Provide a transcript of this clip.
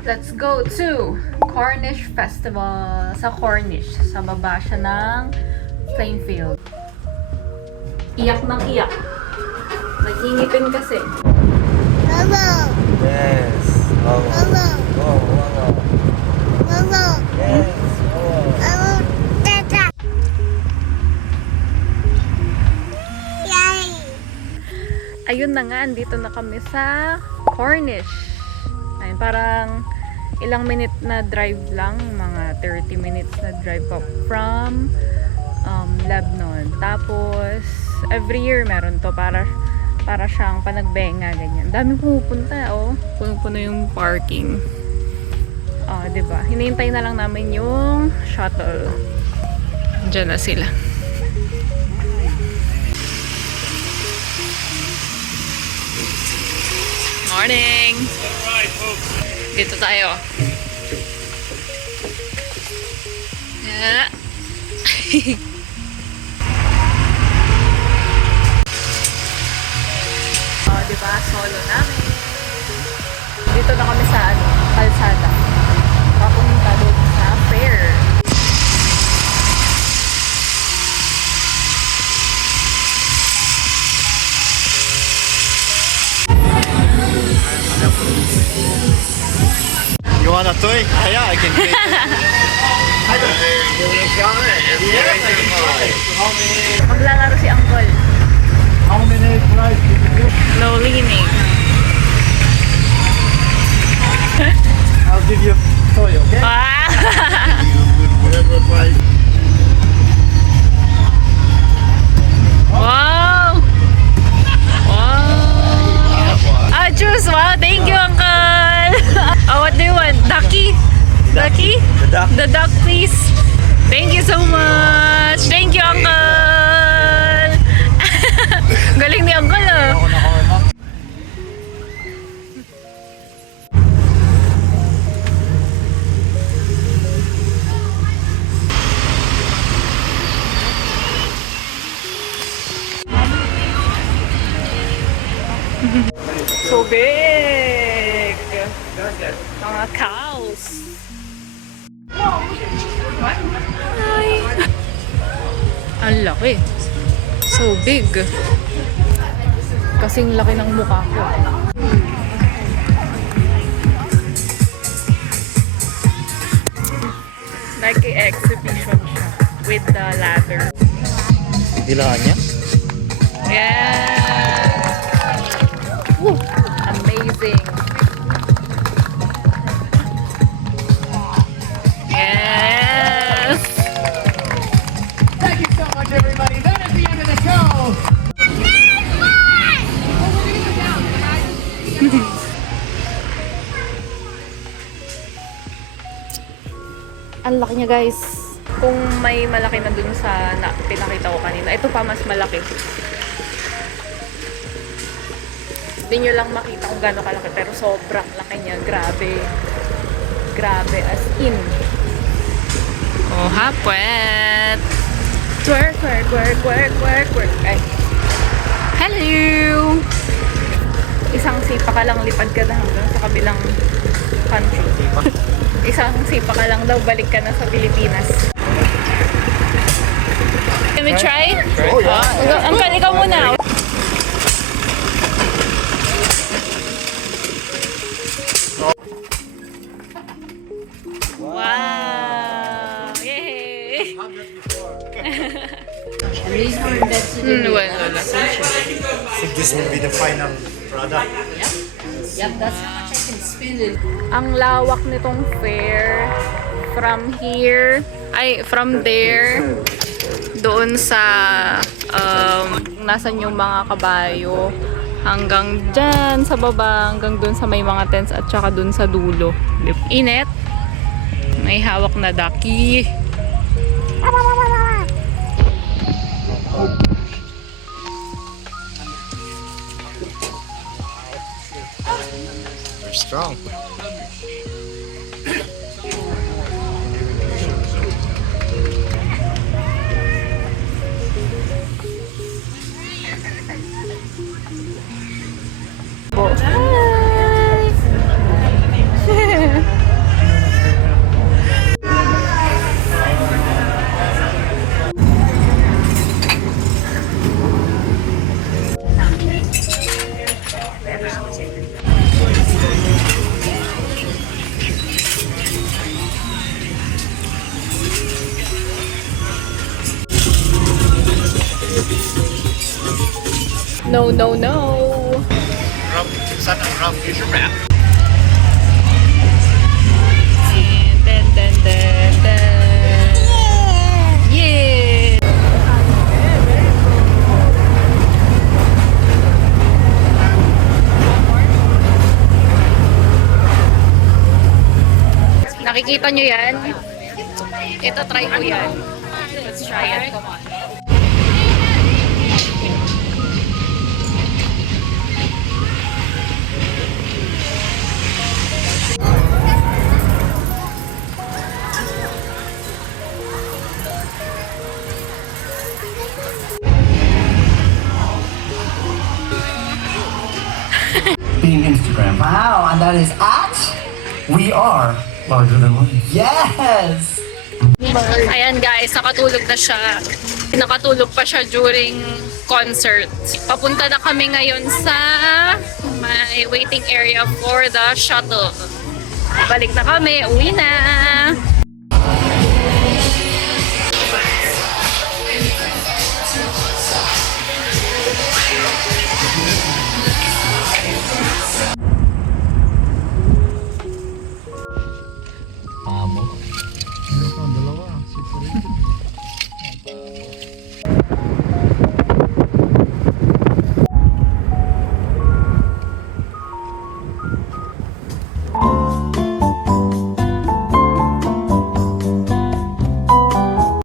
Let's go to Cornish Festival. Sa Cornish. Sa baba siya ng Plainfield. Iyak ng iyak. Nagingipin kasi. Hello. Yes. Oh. Hello. Oh, wow. Hello. Yes. Oh. Hello. Tata. Yay. Ayun na nga, andito na kami sa Cornish. Ayun, parang ilang minute na drive lang, mga 30 minutes na drive up from Lebanon. Tapos, every year meron to para siyang panagbenga, ganyan. Dami pumupunta, oh. Puno-puno yung parking. Diba? Hinihintay na lang namin yung shuttle. Diyan na sila. Morning! Dito tayo. Yeah. Diba? Solo namin. Dito na kami sa kalsada. Papunta doon sa fair. You want a toy? Yeah, I can pay. Maglalaro si Uncle. How many flights did you do? No leaning. I'll give you a toy, okay? Wow! Wow! Ah, choose! Wow! Thank you, Uncle! What do you want? Ducky? Ducky? The duck. The duck, please. Thank you so much! Thank you, Uncle! Galing ni Uncle, ah! Ako na corner. So big! Mga cows! Hi! Ang laki! So big! Kasing laki ng mukha ko. Nag-exhibition siya with the ladder. Dilaan niya? Yes! Woo! Amazing! Yes! Thank you so much, everybody. That is the end of the show. Ang laki niya, guys. Kung may malaki na dun sa pinakita ko kanina, ito pa mas malaki. Hindi nyo lang makita kung gano'ng kalaki, pero sobrang laki niya. Grabe. Grabe, as in. Oh, hapwet! Twerk, twerk, twerk, twerk, twerk, twerk. Ay. Hello! Isang sipa ka lang, lipad ka na hanggang sa kabilang country. Isang sipa ka lang daw, balik ka na sa Pilipinas. Can we try? Oh, yeah. Uncle, ikaw muna. Wow! Yay! Wala. I think this will be the final product. Yep, that's how much I can spend it. Ang lawak nitong fair from here, from there, doon sa nasan yung mga kabayo, hanggang dyan sa baba, hanggang doon sa may mga tents at saka doon sa dulo. Init. May hawak na ducky. They're strong. Hi! No, no, no. Sana rough future map. Then, yeah. Nakikita nyo yan? Ito, try ko yan. Let's try it. Being Instagram. Wow, and that is at? We are larger than life. Yes! Ayan guys, nakatulog na siya. Nakatulog pa siya during concert. Papunta na kami ngayon sa my waiting area for the shuttle. Balik na kami, uwi na!